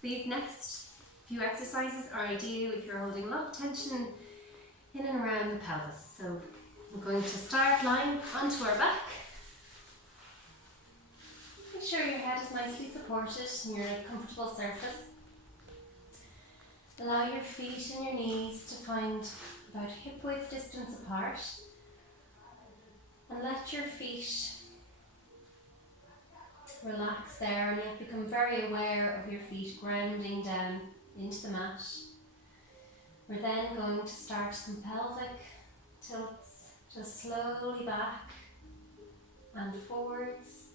These next few exercises are ideal if you're holding a lot of tension in and around the pelvis. So we're going to start lying onto our back. Make sure your head is nicely supported and you're in a comfortable surface. Allow your feet and your knees to find about hip width distance apart, and let your feet relax there, and yet become very aware of your feet grounding down into the mat. We're then going to start some pelvic tilts, just slowly back and forwards,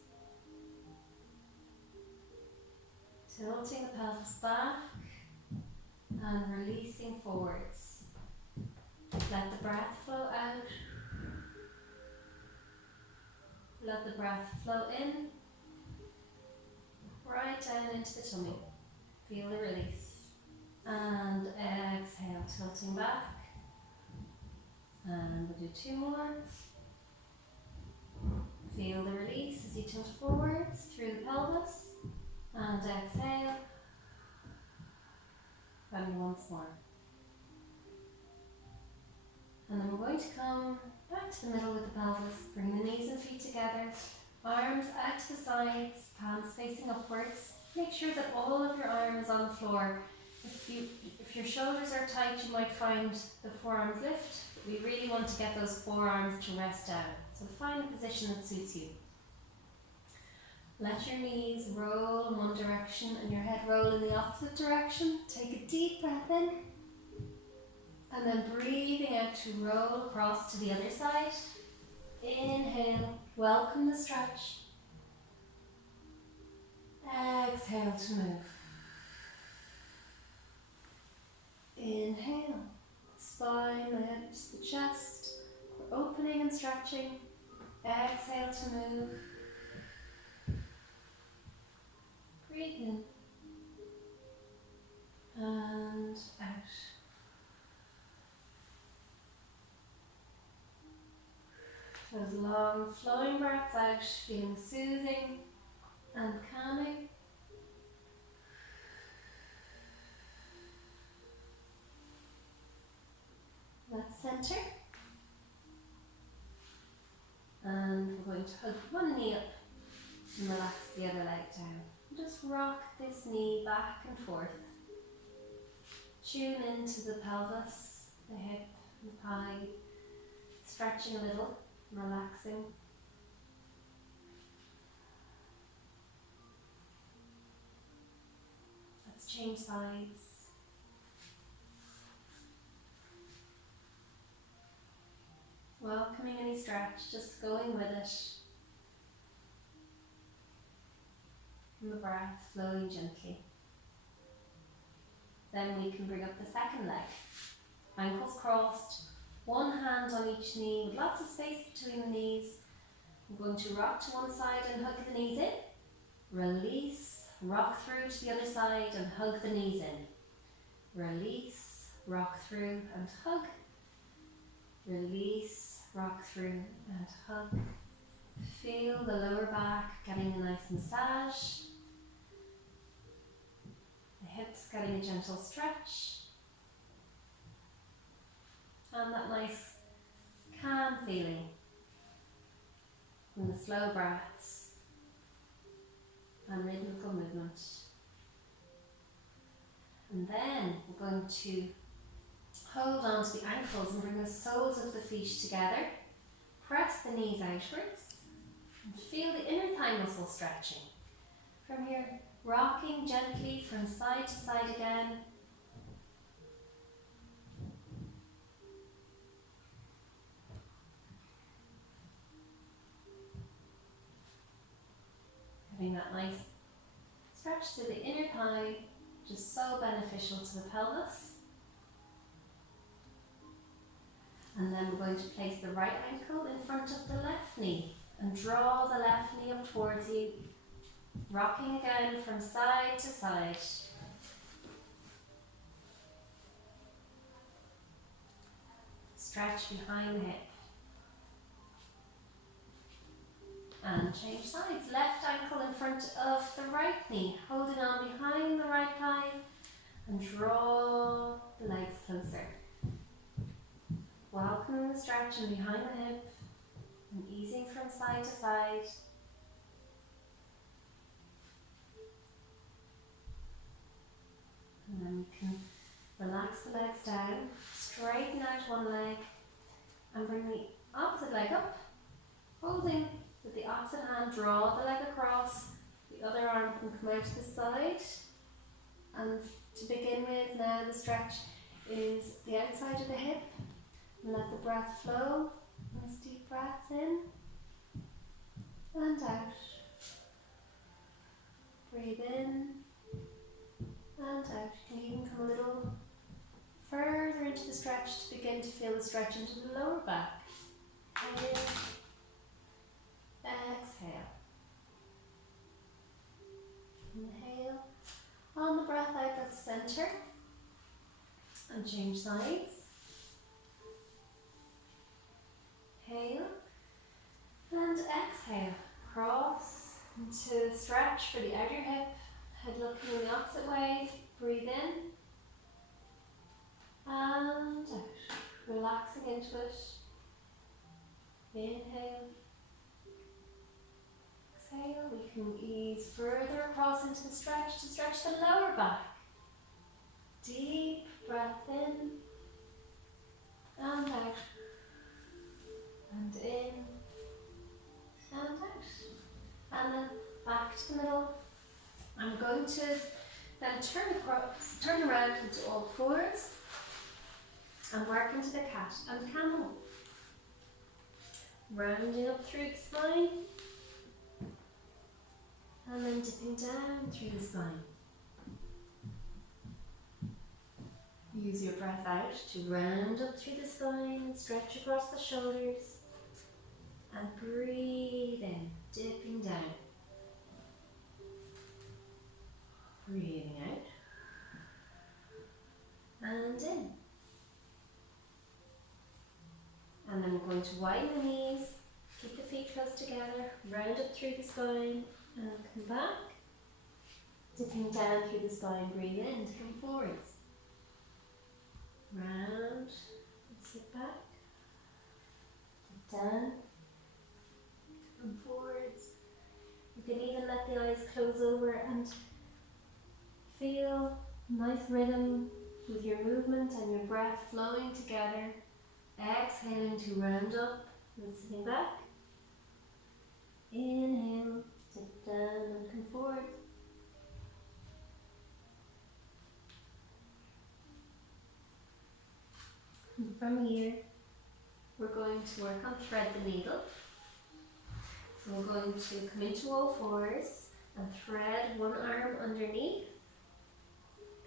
tilting the pelvis back and releasing forwards. Let the breath flow out. Let the breath flow in, right down into the tummy. Feel the release. And exhale, tilting back. And we'll do two more. Feel the release as you tilt forwards through the pelvis. And exhale. And once more. And then we're going to come back to the middle with the pelvis. Bring the knees and feet together. Arms out to the sides, palms facing upwards. Make sure that all of your arms on the floor. If your shoulders are tight, you might find the forearms lift. But we really want to get those forearms to rest down. So find a position that suits you. Let your knees roll in one direction and your head roll in the opposite direction. Take a deep breath in. And then breathing out to roll across to the other side. Inhale, welcome the stretch. Exhale to move. Inhale, spine, the hips, the chest. We're opening and stretching. Exhale to move. Breathe in. And out. Those long flowing breaths out, feeling soothing and calming. Let's center. And we're going to hug one knee up and relax the other leg down. Just rock this knee back and forth. Tune into the pelvis, the hip, the thigh, stretching a little. Relaxing. Let's change sides. Welcoming any stretch, just going with it. And the breath flowing gently. Then we can bring up the second leg. Ankles crossed. One hand on each knee with lots of space between the knees. I'm going to rock to one side and hug the knees in. Release, rock through to the other side and hug the knees in. Release, rock through and hug. Release, rock through and hug. Feel the lower back getting a nice massage. The hips getting a gentle stretch. And that nice calm feeling from the slow breaths and rhythmical movement. And then we're going to hold on to the ankles and bring the soles of the feet together. Press the knees outwards and feel the inner thigh muscle stretching. From here, rocking gently from side to side again. Having that nice stretch to the inner thigh, which is so beneficial to the pelvis. And then we're going to place the right ankle in front of the left knee and draw the left knee up towards you, rocking again from side to side. Stretch behind the hip. And change sides. Left ankle in front of the right knee, holding on behind the right thigh. stretching behind the hip and easing from side to side. And then you can relax the legs down, straighten out one leg and bring the opposite leg up, holding with the opposite hand, draw the leg across, the other arm can come out to the side. And to begin with now, the stretch is the outside of the hip, and let the breath flow. Nice deep breaths in and out. Breathe in and out. You can even come a little further into the stretch to begin to feel the stretch into the lower back. Inhale, exhale. Inhale. On the breath out, let's center and change sides. Inhale and exhale. Cross into stretch for the outer hip, head looking in the opposite way. Breathe in and out, relaxing into it. Inhale, exhale. We can ease further across into the stretch to stretch the lower back. Deep breath in and out, and in and out, and then back to the middle. I'm going to then turn around into all fours and work into the cat and camel. Rounding up through the spine and then dipping down through the spine. Use your breath out to round up through the spine, stretch across the shoulders, and breathe in, dipping down. Breathing out and in. And then we're going to widen the knees, keep the feet close together, round up through the spine and come back. Dipping down through the spine, breathe in to come forwards. Round, and sit back, dip down, come forwards. You can even let the eyes close over and feel nice rhythm with your movement and your breath flowing together. Exhaling to round up and sitting back. Inhale, dip down and come forward. And from here, we're going to work on thread the needle. So we're going to come into all fours and thread one arm underneath.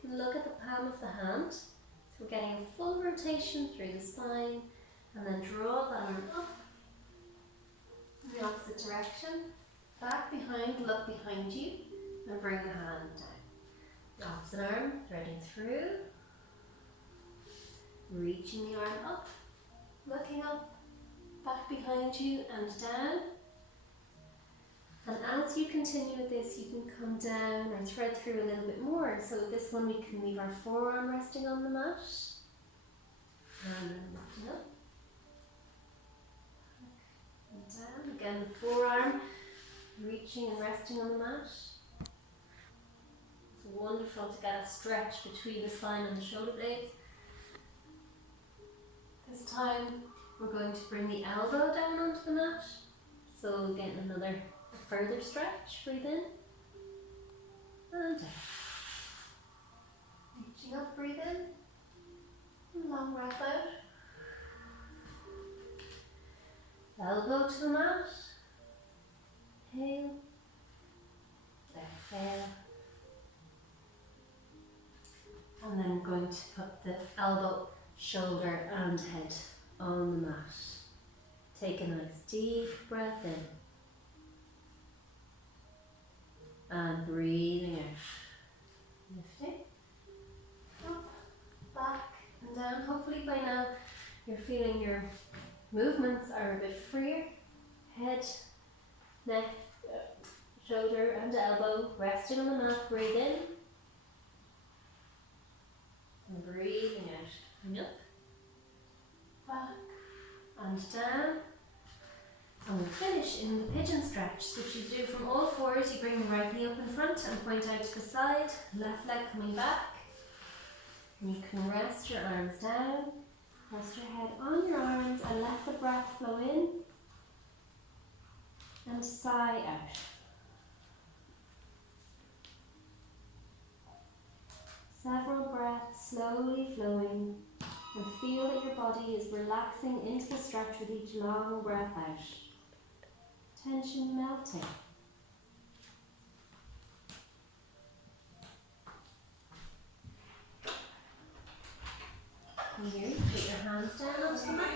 You can look at the palm of the hand. So we're getting a full rotation through the spine, and then draw the arm up in the opposite direction. Back behind, look behind you, and bring the hand down. The opposite arm, threading through. Reaching the arm up, looking up, back behind you and down. And as you continue with this, you can come down or thread through a little bit more. So this one we can leave our forearm resting on the mat. And then lifting up. And down. Again, the forearm reaching and resting on the mat. It's wonderful to get a stretch between the spine and the shoulder blades. This time we're going to bring the elbow down onto the mat. So again, another further stretch. Breathe in and down. Reaching up, breathe in. Long breath out. Elbow to the mat. Inhale. Exhale. And then we're going to put the elbow, shoulder and head on the mat. Take a nice deep breath in. And breathing out. Lifting. Up, back and down. Hopefully by now you're feeling your movements are a bit freer. Head, neck, shoulder and elbow resting on the mat. Breathe in. And breathing out. And up, back and finish in the pigeon stretch, which you do from all fours. You bring the right knee up in front and point out to the side, left leg coming back. And you can rest your arms down, rest your head on your arms and let the breath flow in and sigh out. Several breaths slowly flowing, and feel that your body is relaxing into the stretch with each long breath out. Tension melting. Here, put your hands down onto the mat.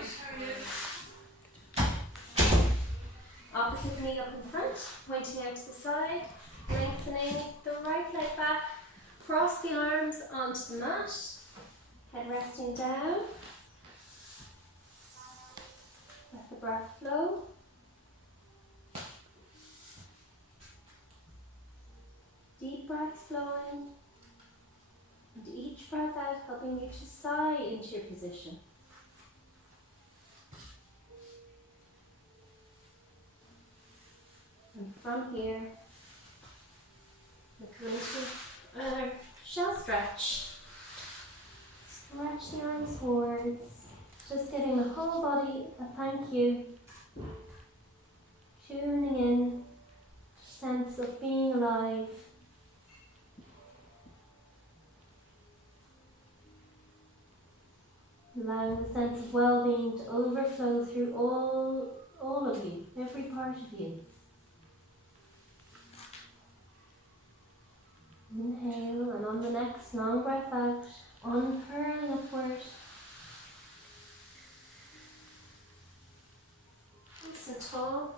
Opposite knee up in front, pointing out to the side, lengthening the right leg back. Cross the arms onto the mat, head resting down. Let the breath flow. Deep breaths flowing, and each breath out helping you to sigh into your position. And from here, look into another shell stretch. Stretch the arms forwards, just giving the whole body a thank you. Tuning in to sense of being alive. Allowing the sense of well-being to overflow through all of you, every part of you. Inhale, and on the next long breath out, uncurling upward. Nice and tall.